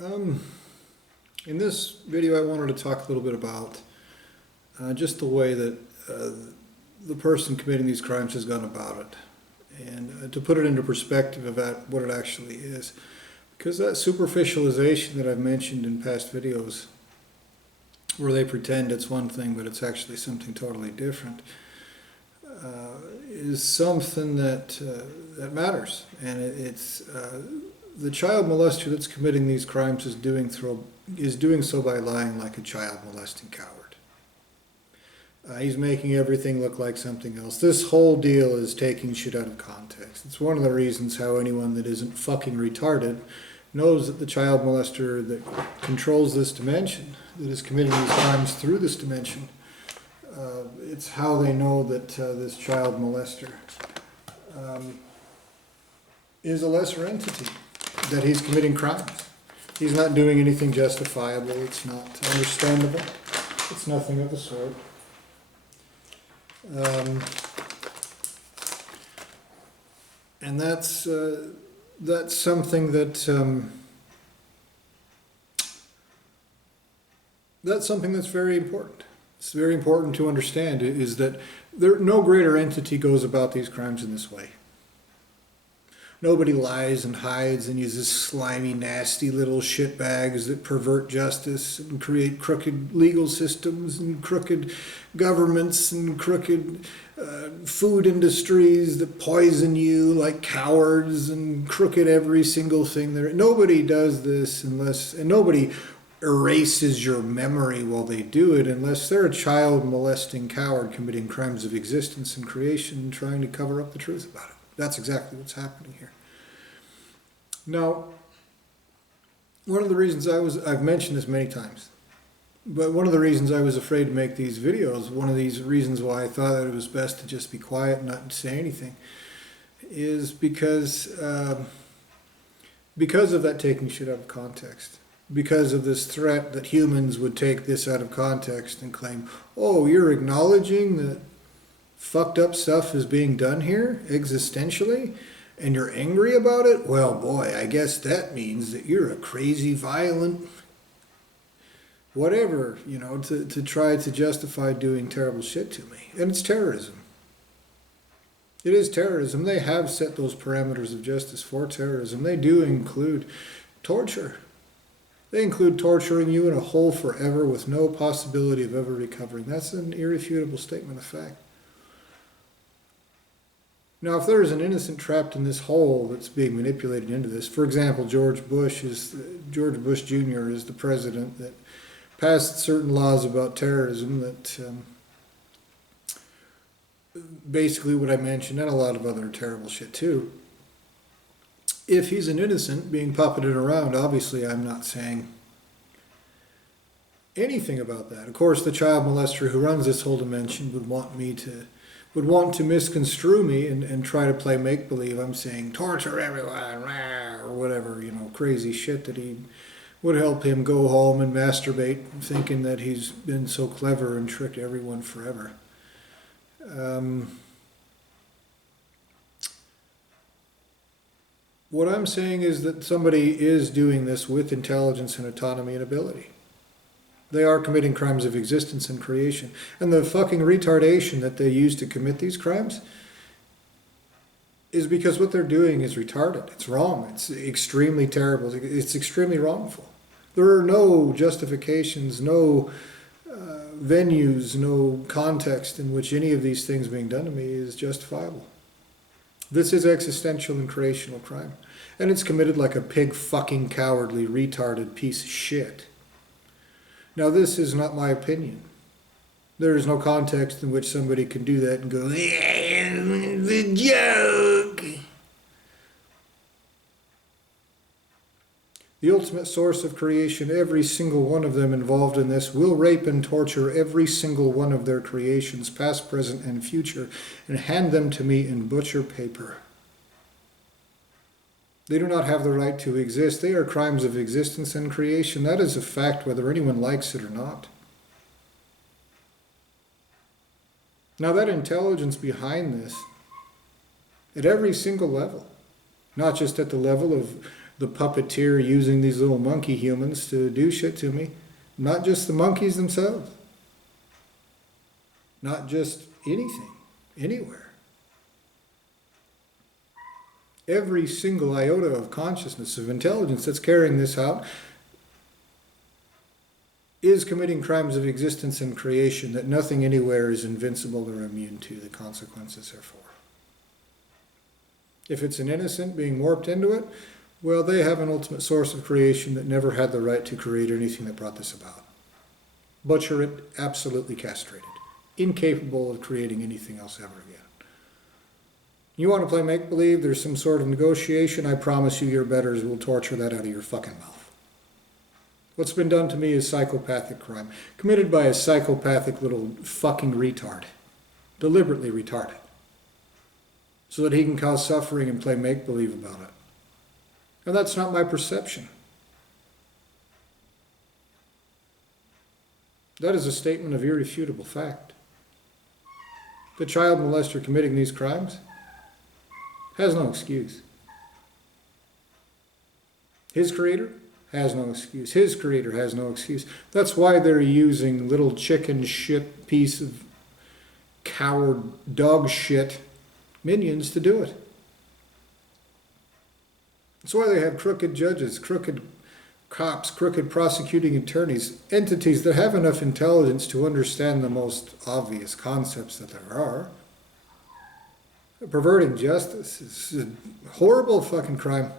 Um, in this video, I wanted to talk a little bit about just the way that the person committing these crimes has gone about it, and to put it into perspective about what it actually is. Because that superficialization that I've mentioned in past videos, where they pretend it's one thing but it's actually something totally different, is something that matters, and it's the child molester that's committing these crimes is doing so by lying like a child molesting coward. He's making everything look like something else. This whole deal is taking shit out of context. It's one of the reasons how anyone that isn't fucking retarded knows that the child molester that controls this dimension, that is committing these crimes through this dimension, it's how they know that this child molester is a lesser entity, that he's committing crimes. He's not doing anything justifiable. It's not understandable. It's nothing of the sort. And that's something that's very important. It's very important to understand is that no greater entity goes about these crimes in this way. Nobody lies and hides and uses slimy, nasty little shitbags that pervert justice and create crooked legal systems and crooked governments and crooked food industries that poison you like cowards and crooked every single thing there. Nobody does this and nobody erases your memory while they do it unless they're a child molesting coward committing crimes of existence and creation and trying to cover up the truth about it. That's exactly what's happening here. Now, one of the reasons I've mentioned this many times, but one of the reasons I was afraid to make these videos, one of these reasons why I thought that it was best to just be quiet and not say anything, is because of that taking shit out of context. Because of this threat that humans would take this out of context and claim, oh, you're acknowledging that fucked up stuff is being done here existentially and you're angry about it? Well, boy, I guess that means that you're a crazy, violent, whatever, to try to justify doing terrible shit to me. And it's terrorism. It is terrorism. They have set those parameters of justice for terrorism. They do include torture. They include torturing you in a hole forever with no possibility of ever recovering. That's an irrefutable statement of fact. Now, if there is an innocent trapped in this hole that's being manipulated into this, for example, George Bush Jr. is the president that passed certain laws about terrorism that basically what I mentioned, and a lot of other terrible shit too. If he's an innocent being puppeted around, obviously I'm not saying anything about that. Of course, the child molester who runs this whole dimension would want to misconstrue me and try to play make-believe. I'm saying torture everyone, or whatever, crazy shit that he would help him go home and masturbate, thinking that he's been so clever and tricked everyone forever. What I'm saying is that somebody is doing this with intelligence and autonomy and ability. They are committing crimes of existence and creation. And the fucking retardation that they use to commit these crimes is because what they're doing is retarded. It's wrong. It's extremely terrible. It's extremely wrongful. There are no justifications, no venues, no context in which any of these things being done to me is justifiable. This is existential and creational crime. And it's committed like a pig fucking cowardly retarded piece of shit. Now, this is not my opinion. There is no context in which somebody can do that and go, the joke. The ultimate source of creation, every single one of them involved in this, will rape and torture every single one of their creations, past, present, and future, and hand them to me in butcher paper. They do not have the right to exist. They are crimes of existence and creation. That is a fact, whether anyone likes it or not. Now, that intelligence behind this, at every single level, not just at the level of the puppeteer using these little monkey humans to do shit to me. Not just the monkeys themselves. Not just anything, anywhere. Every single iota of consciousness, of intelligence that's carrying this out is committing crimes of existence and creation that nothing anywhere is invincible or immune to. The consequences are for. If it's an innocent being warped into it, well, they have an ultimate source of creation that never had the right to create anything that brought this about. Butcher it, absolutely castrated. Incapable of creating anything else ever again. You want to play make-believe, there's some sort of negotiation, I promise you your betters will torture that out of your fucking mouth. What's been done to me is psychopathic crime, committed by a psychopathic little fucking retard. Deliberately retarded. So that he can cause suffering and play make-believe about it. And that's not my perception. That is a statement of irrefutable fact. The child molester committing these crimes has no excuse. His creator has no excuse. His creator has no excuse. That's why they're using little chicken shit piece of coward dog shit minions to do it. That's why they have crooked judges, crooked cops, crooked prosecuting attorneys, entities that have enough intelligence to understand the most obvious concepts that there are. Perverting justice is a horrible fucking crime.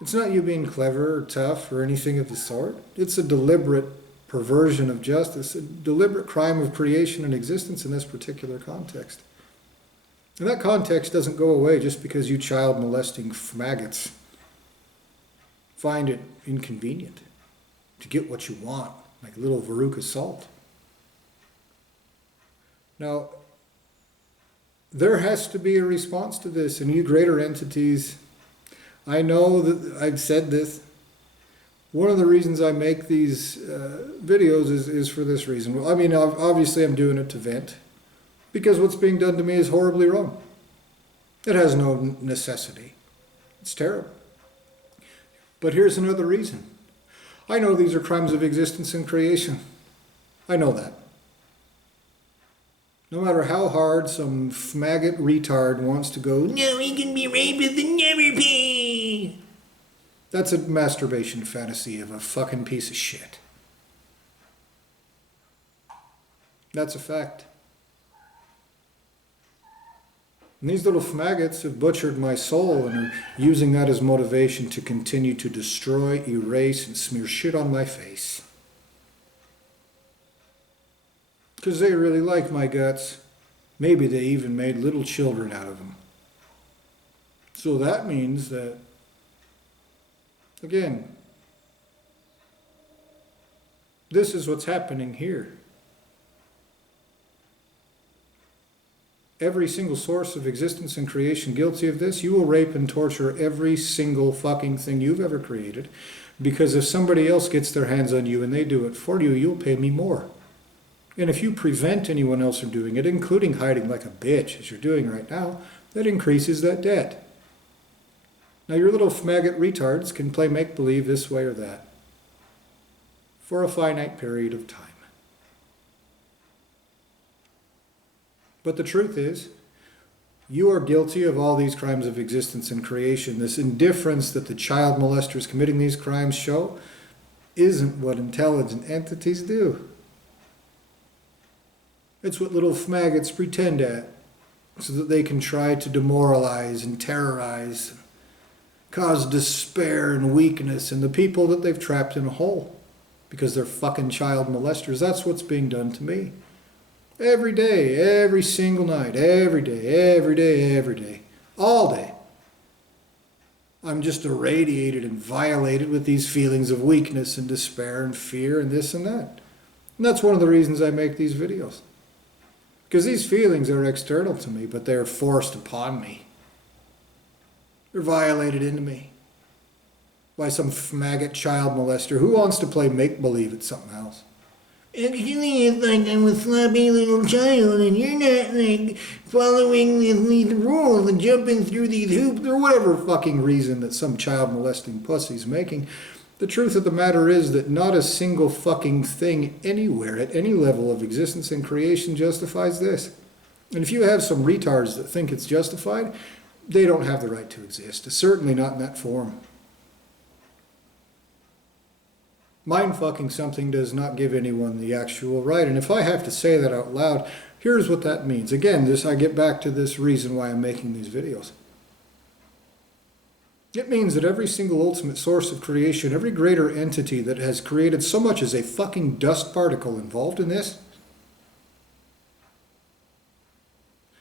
It's not you being clever or tough or anything of the sort. It's a deliberate perversion of justice, a deliberate crime of creation and existence in this particular context. And that context doesn't go away just because you child molesting maggots find it inconvenient to get what you want, like little Veruca salt. Now, there has to be a response to this, and you greater entities, I know that I've said this. One of the reasons I make these videos is for this reason. Well, I mean, obviously I'm doing it to vent, because what's being done to me is horribly wrong. It has no necessity. It's terrible. But here's another reason. I know these are crimes of existence and creation. I know that. No matter how hard some maggot retard wants to go, no, he can be rapist and never pay. That's a masturbation fantasy of a fucking piece of shit. That's a fact. And these little maggots have butchered my soul and are using that as motivation to continue to destroy, erase, and smear shit on my face. Because they really like my guts. Maybe they even made little children out of them. So that means that, again, this is what's happening here. Every single source of existence and creation guilty of this, you will rape and torture every single fucking thing you've ever created. Because if somebody else gets their hands on you and they do it for you, you'll pay me more. And if you prevent anyone else from doing it, including hiding like a bitch, as you're doing right now, that increases that debt. Now your little maggot retards can play make-believe this way or that for a finite period of time. But the truth is, you are guilty of all these crimes of existence and creation. This indifference that the child molesters committing these crimes show isn't what intelligent entities do. It's what little maggots pretend at, so that they can try to demoralize and terrorize, cause despair and weakness in the people that they've trapped in a hole, because they're fucking child molesters. That's what's being done to me. Every day, every single night, every day, every day, every day, all day. I'm just irradiated and violated with these feelings of weakness and despair and fear and this and that. And that's one of the reasons I make these videos. Because these feelings are external to me, but they're forced upon me. They're violated into me by some maggot child molester who wants to play make-believe at something else. Actually, it's like I'm a sloppy little child and you're not like following these rules and jumping through these hoops or whatever fucking reason that some child molesting pussy's making. The truth of the matter is that not a single fucking thing anywhere at any level of existence and creation justifies this. And if you have some retards that think it's justified, they don't have the right to exist. Certainly not in that form. Mind fucking something does not give anyone the actual right. And if I have to say that out loud, here's what that means. Again, I get back to this reason why I'm making these videos. It means that every single ultimate source of creation, every greater entity that has created so much as a fucking dust particle involved in this,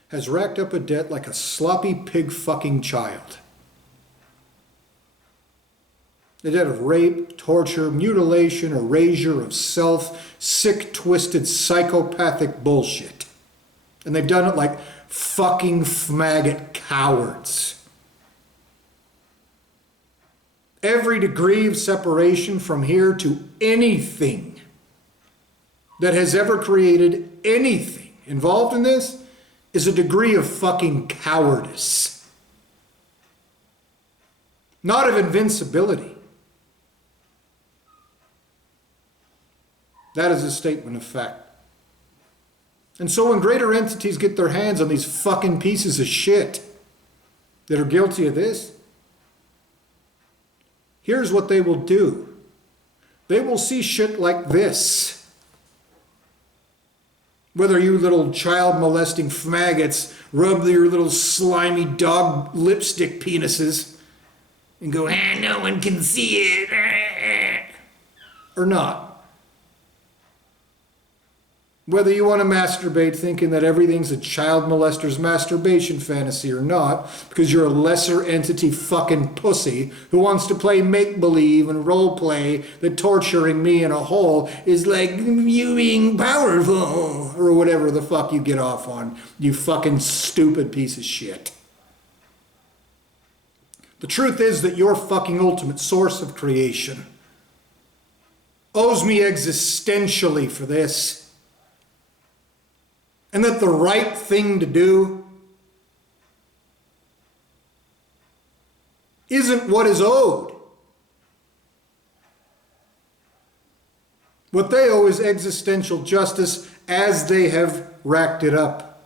has racked up a debt like a sloppy pig fucking child. The debt of rape, torture, mutilation, erasure of self, sick, twisted, psychopathic bullshit. And they've done it like fucking faggot cowards. Every degree of separation from here to anything that has ever created anything involved in this is a degree of fucking cowardice. Not of invincibility. That is a statement of fact. And so when greater entities get their hands on these fucking pieces of shit that are guilty of this, here's what they will do. They will see shit like this. Whether you little child molesting faggots rub your little slimy dog lipstick penises and go, no one can see it, or not. Whether you want to masturbate thinking that everything's a child molester's masturbation fantasy or not, because you're a lesser entity fucking pussy who wants to play make-believe and role-play that torturing me in a hole is like you being powerful, or whatever the fuck you get off on, you fucking stupid piece of shit. The truth is that your fucking ultimate source of creation owes me existentially for this. And that the right thing to do isn't what is owed. What they owe is existential justice as they have racked it up.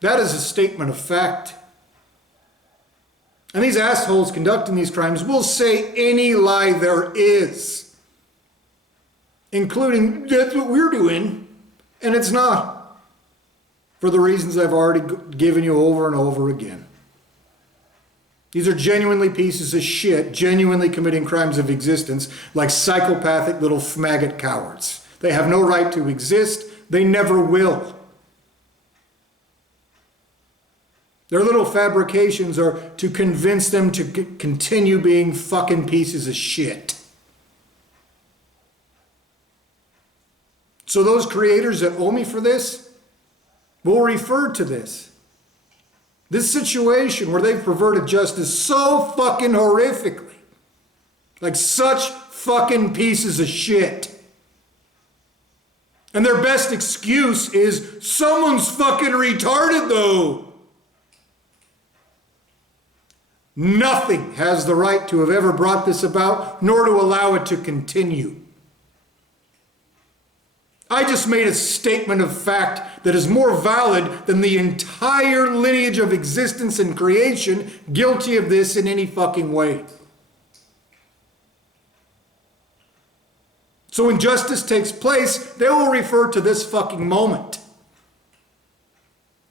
That is a statement of fact. And these assholes conducting these crimes will say any lie there is, including, that's what we're doing, and it's not, for the reasons I've already given you over and over again. These are genuinely pieces of shit, genuinely committing crimes of existence, like psychopathic little faggot cowards. They have no right to exist. They never will. Their little fabrications are to convince them to continue being fucking pieces of shit. So those creators that owe me for this will refer to this. This situation where they've perverted justice so fucking horrifically. Like such fucking pieces of shit. And their best excuse is, someone's fucking retarded though. Nothing has the right to have ever brought this about, nor to allow it to continue. I just made a statement of fact that is more valid than the entire lineage of existence and creation guilty of this in any fucking way. So when justice takes place, they will refer to this fucking moment.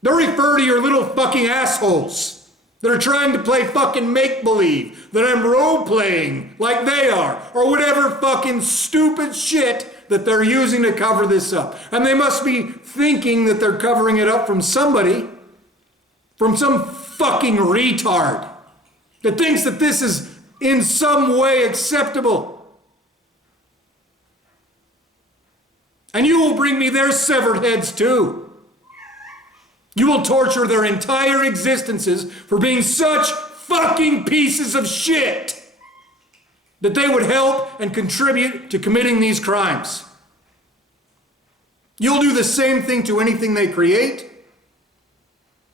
They'll refer to your little fucking assholes that are trying to play fucking make-believe, that I'm role-playing like they are, or whatever fucking stupid shit that they're using to cover this up. And they must be thinking that they're covering it up from somebody, from some fucking retard that thinks that this is in some way acceptable. And you will bring me their severed heads too. You will torture their entire existences for being such fucking pieces of shit. that they would help and contribute to committing these crimes. You'll do the same thing to anything they create.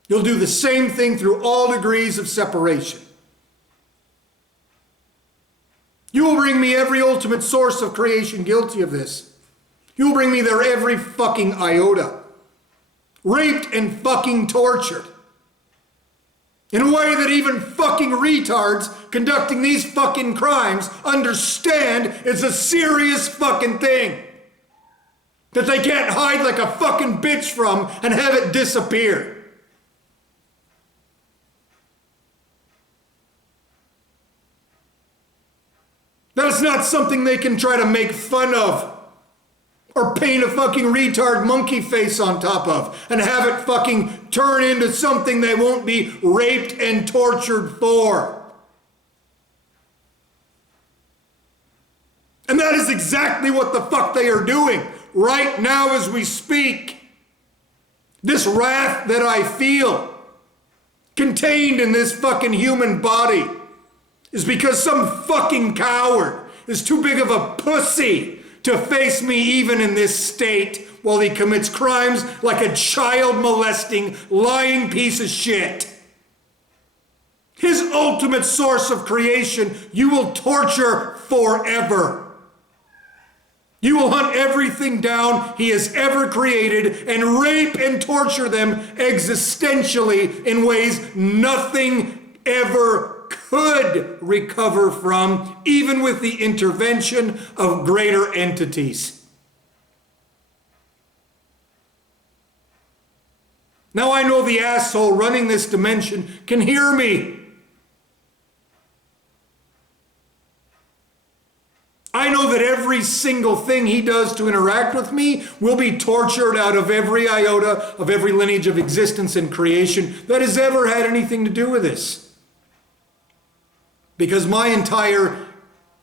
You'll do the same thing through all degrees of separation. You will bring me every ultimate source of creation guilty of this. You will bring me their every fucking iota. Raped and fucking tortured. In a way that even fucking retards conducting these fucking crimes understand it's a serious fucking thing. That they can't hide like a fucking bitch from and have it disappear. That it's not something they can try to make fun of. Or paint a fucking retard monkey face on top of and have it fucking turn into something they won't be raped and tortured for. And that is exactly what the fuck they are doing right now as we speak. This wrath that I feel contained in this fucking human body is because some fucking coward is too big of a pussy to face me even in this state while he commits crimes like a child molesting, lying piece of shit. His ultimate source of creation, you will torture forever. You will hunt everything down he has ever created and rape and torture them existentially in ways nothing ever could recover from, even with the intervention of greater entities. Now I know the asshole running this dimension can hear me. I know that every single thing he does to interact with me will be tortured out of every iota of every lineage of existence and creation that has ever had anything to do with this. Because my entire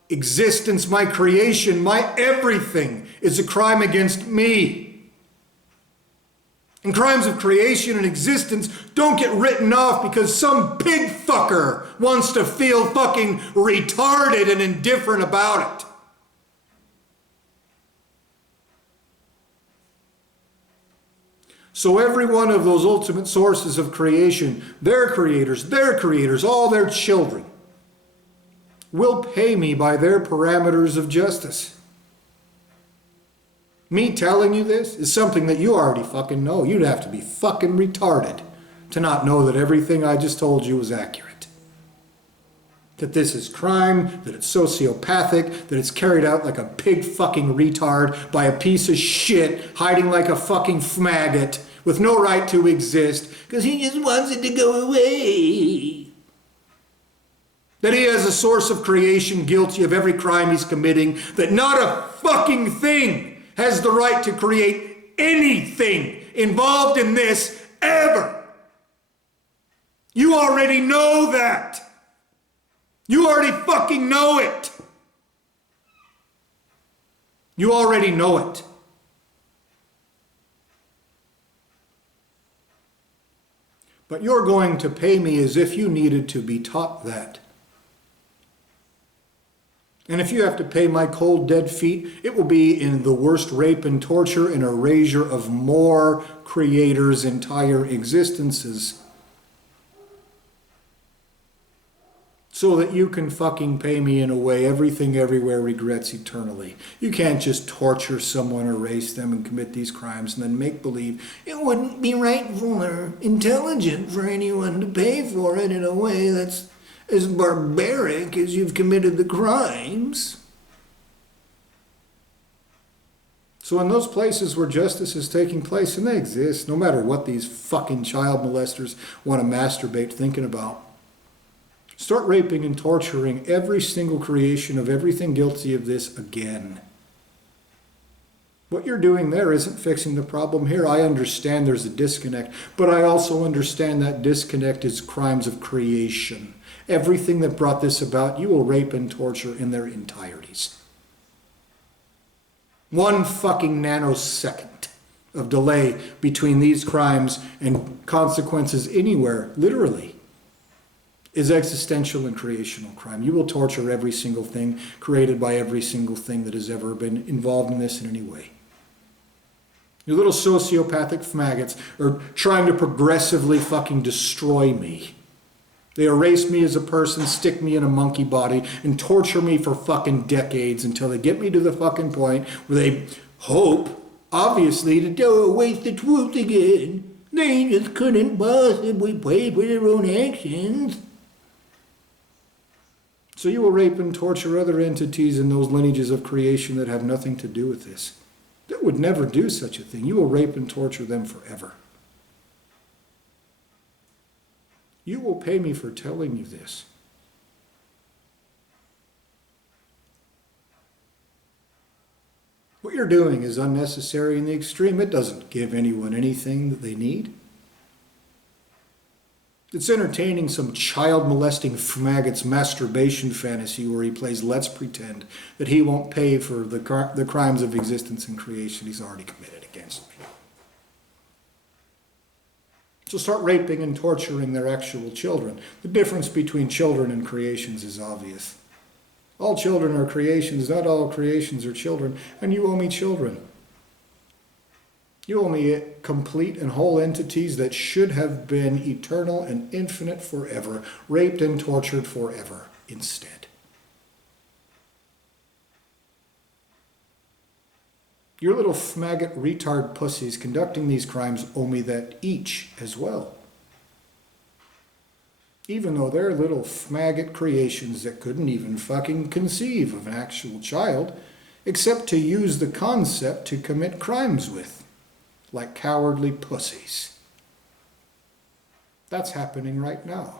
existence, my creation, my everything is a crime against me. And crimes of creation and existence don't get written off because some pig fucker wants to feel fucking retarded and indifferent about it. So every one of those ultimate sources of creation, their creators, all their children, will pay me by their parameters of justice. Me telling you this is something that you already fucking know. You'd have to be fucking retarded to not know that everything I just told you was accurate. That this is crime, that it's sociopathic, that it's carried out like a pig fucking retard by a piece of shit hiding like a fucking maggot with no right to exist because he just wants it to go away. That he has a source of creation guilty of every crime he's committing, that not a fucking thing has the right to create anything involved in this ever. You already know that. You already fucking know it. You already know it. But you're going to pay me as if you needed to be taught that. And if you have to pay my cold dead feet, it will be in the worst rape and torture and erasure of more creators' entire existences. So that you can fucking pay me in a way everything everywhere regrets eternally. You can't just torture someone, erase them, and commit these crimes and then make believe It wouldn't be rightful or intelligent for anyone to pay for it in a way that's as barbaric as you've committed the crimes. So in those places where justice is taking place, and they exist, no matter what these fucking child molesters want to masturbate thinking about, start raping and torturing every single creation of everything guilty of this again. What you're doing there isn't fixing the problem here. I understand there's a disconnect, but I also understand that disconnect is crimes of creation. Everything that brought this about, you will rape and torture in their entireties. One fucking nanosecond of delay between these crimes and consequences anywhere, literally, is existential and creational crime. You will torture every single thing created by every single thing that has ever been involved in this in any way. You little sociopathic maggots are trying to progressively fucking destroy me. They erase me as a person, stick me in a monkey body, and torture me for fucking decades until they get me to the fucking point where they hope, obviously, to do away with the truth again. They just couldn't possibly pay for their own actions. So you will rape and torture other entities in those lineages of creation that have nothing to do with this. That would never do such a thing. You will rape and torture them forever. You will pay me for telling you this. What you're doing is unnecessary in the extreme. It doesn't give anyone anything that they need. It's entertaining some child molesting maggot's masturbation fantasy where he plays let's pretend that he won't pay for the crimes of existence and creation he's already committed against me. So start raping and torturing their actual children. The difference between children and creations is obvious. All children are creations, not all creations are children, and you owe me children. You owe me complete and whole entities that should have been eternal and infinite forever, raped and tortured forever instead. Your little maggot retard pussies conducting these crimes owe me that each as well. Even though they're little maggot creations that couldn't even fucking conceive of an actual child, except to use the concept to commit crimes with, like cowardly pussies. That's happening right now.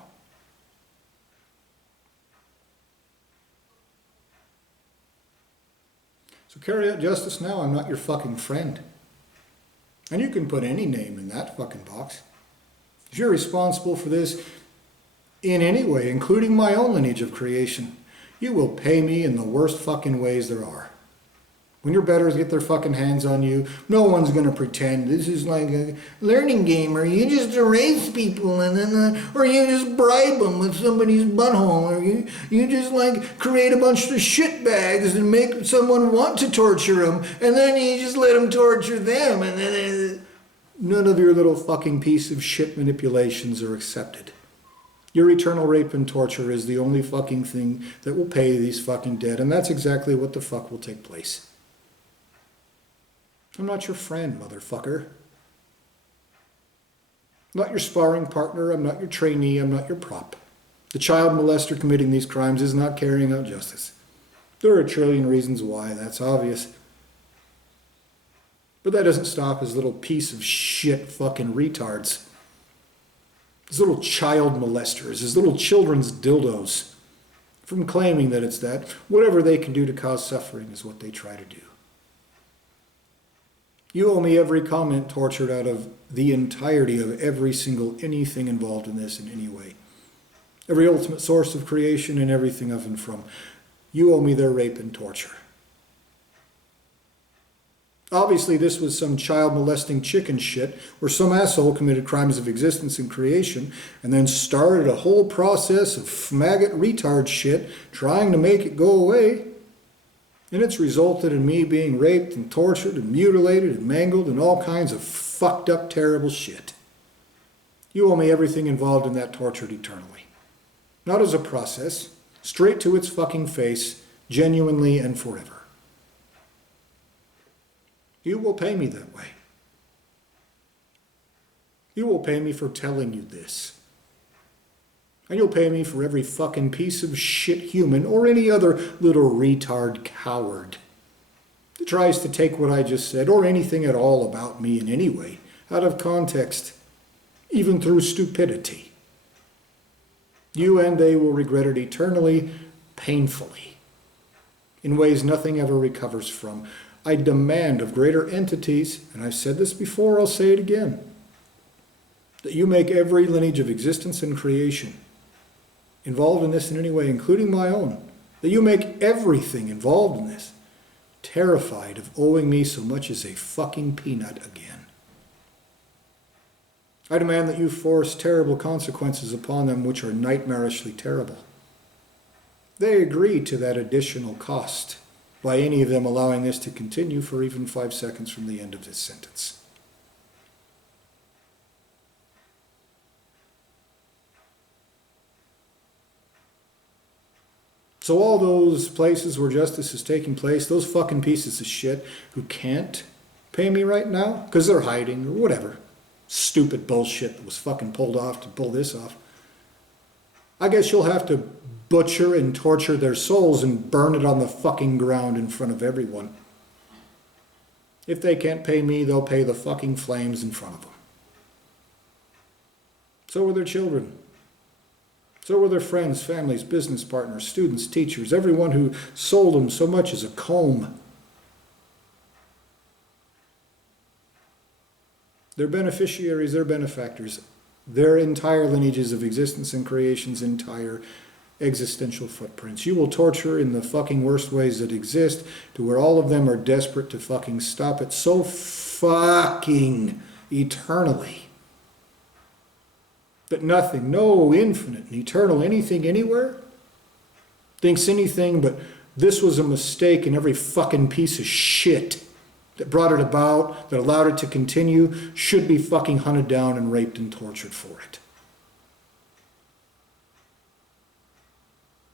So carry out justice now. I'm not your fucking friend. And you can put any name in that fucking box. If you're responsible for this in any way, including my own lineage of creation, you will pay me in the worst fucking ways there are. When your betters get their fucking hands on you, no one's going to pretend this is like a learning game, or you just erase people and then, or you just bribe them with somebody's butthole, or you just like create a bunch of shitbags and make someone want to torture them, and then you just let them torture them, and then none of your little fucking piece of shit manipulations are accepted. Your eternal rape and torture is the only fucking thing that will pay these fucking dead, and that's exactly what the fuck will take place. I'm not your friend, motherfucker. I'm not your sparring partner, I'm not your trainee, I'm not your prop. The child molester committing these crimes is not carrying out justice. There are a trillion reasons why, that's obvious. But that doesn't stop his little piece of shit fucking retards. His little child molesters, his little children's dildos, from claiming that it's that. Whatever they can do to cause suffering is what they try to do. You owe me every comment tortured out of the entirety of every single anything involved in this in any way. Every ultimate source of creation and everything of and from. You owe me their rape and torture. Obviously, this was some child molesting chicken shit where some asshole committed crimes of existence and creation and then started a whole process of maggot retard shit trying to make it go away. And it's resulted in me being raped and tortured and mutilated and mangled and all kinds of fucked up terrible shit. You owe me everything involved in that tortured eternally. Not as a process, straight to its fucking face, genuinely and forever. You will pay me that way. You will pay me for telling you this. And you'll pay me for every fucking piece of shit human or any other little retard coward that tries to take what I just said or anything at all about me in any way out of context, even through stupidity. You and they will regret it eternally, painfully, in ways nothing ever recovers from. I demand of greater entities, and I've said this before, I'll say it again, that you make every lineage of existence and creation involved in this in any way, including my own, that you make everything involved in this terrified of owing me so much as a fucking peanut again. I demand that you force terrible consequences upon them which are nightmarishly terrible. They agree to that additional cost by any of them allowing this to continue for even 5 seconds from the end of this sentence. So all those places where justice is taking place, those fucking pieces of shit who can't pay me right now, because they're hiding or whatever, stupid bullshit that was fucking pulled off to pull this off, I guess you'll have to butcher and torture their souls and burn it on the fucking ground in front of everyone. If they can't pay me, they'll pay the fucking flames in front of them. So will their children. So were their friends, families, business partners, students, teachers, everyone who sold them so much as a comb. Their beneficiaries, their benefactors, their entire lineages of existence and creation's entire existential footprints. You will torture in the fucking worst ways that exist to where all of them are desperate to fucking stop it so fucking eternally that nothing, no infinite and eternal anything anywhere thinks anything but this was a mistake, and every fucking piece of shit that brought it about, that allowed it to continue, should be fucking hunted down and raped and tortured for it.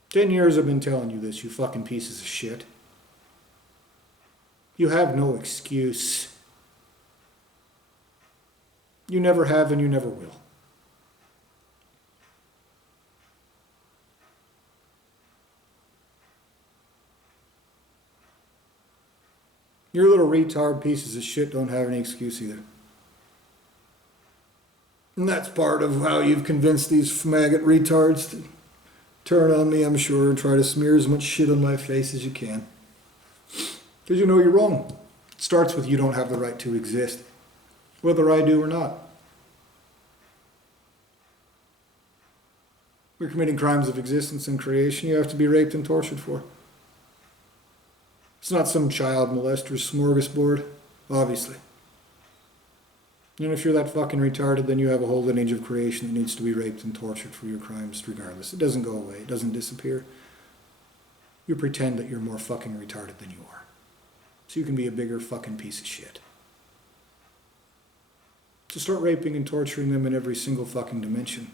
10 years I've been telling you this, you fucking pieces of shit. You have no excuse. You never have and you never will. Your little retard pieces of shit don't have any excuse either. And that's part of how you've convinced these maggot retards to turn on me, I'm sure, and try to smear as much shit on my face as you can. Because you know you're wrong. It starts with you don't have the right to exist, whether I do or not. You're committing crimes of existence and creation you have to be raped and tortured for. It's not some child molester's smorgasbord, obviously. And if you're that fucking retarded, then you have a whole lineage of creation that needs to be raped and tortured for your crimes regardless. It doesn't go away. It doesn't disappear. You pretend that you're more fucking retarded than you are. So you can be a bigger fucking piece of shit. So start raping and torturing them in every single fucking dimension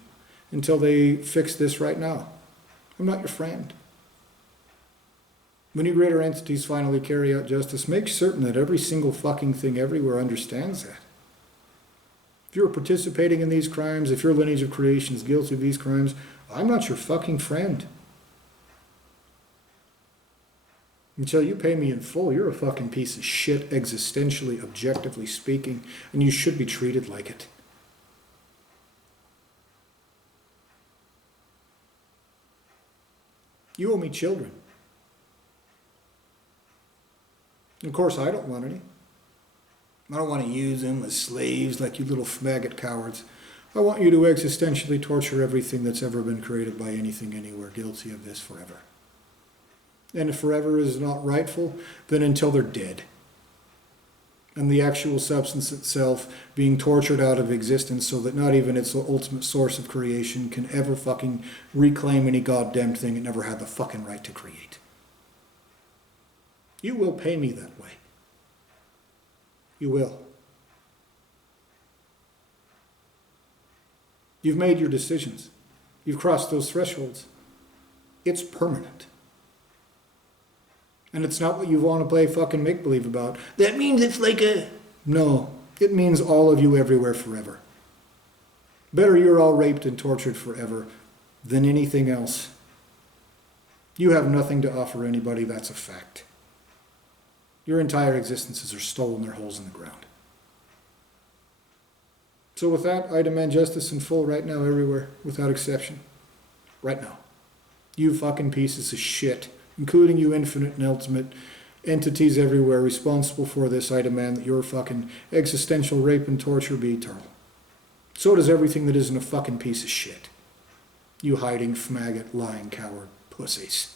until they fix this right now. I'm not your friend. When you greater entities finally carry out justice, make certain that every single fucking thing everywhere understands that. If you're participating in these crimes, if your lineage of creation is guilty of these crimes, I'm not your fucking friend. Until you pay me in full, you're a fucking piece of shit, existentially, objectively speaking, and you should be treated like it. You owe me children. Of course, I don't want any. I don't want to use them as slaves like you little maggot cowards. I want you to existentially torture everything that's ever been created by anything anywhere guilty of this forever. And if forever is not rightful, then until they're dead. And the actual substance itself being tortured out of existence so that not even its ultimate source of creation can ever fucking reclaim any goddamn thing it never had the fucking right to create. You will pay me that way. You will. You've made your decisions. You've crossed those thresholds. It's permanent. And it's not what you want to play fucking make-believe about. That means it's like a... No, it means all of you everywhere forever. Better you're all raped and tortured forever than anything else. You have nothing to offer anybody, that's a fact. Your entire existences are stolen, they're holes in the ground. So with that, I demand justice in full right now, everywhere, without exception. Right now. You fucking pieces of shit, including you infinite and ultimate entities everywhere responsible for this, I demand that your fucking existential rape and torture be eternal. So does everything that isn't a fucking piece of shit. You hiding, maggot, lying, coward, pussies.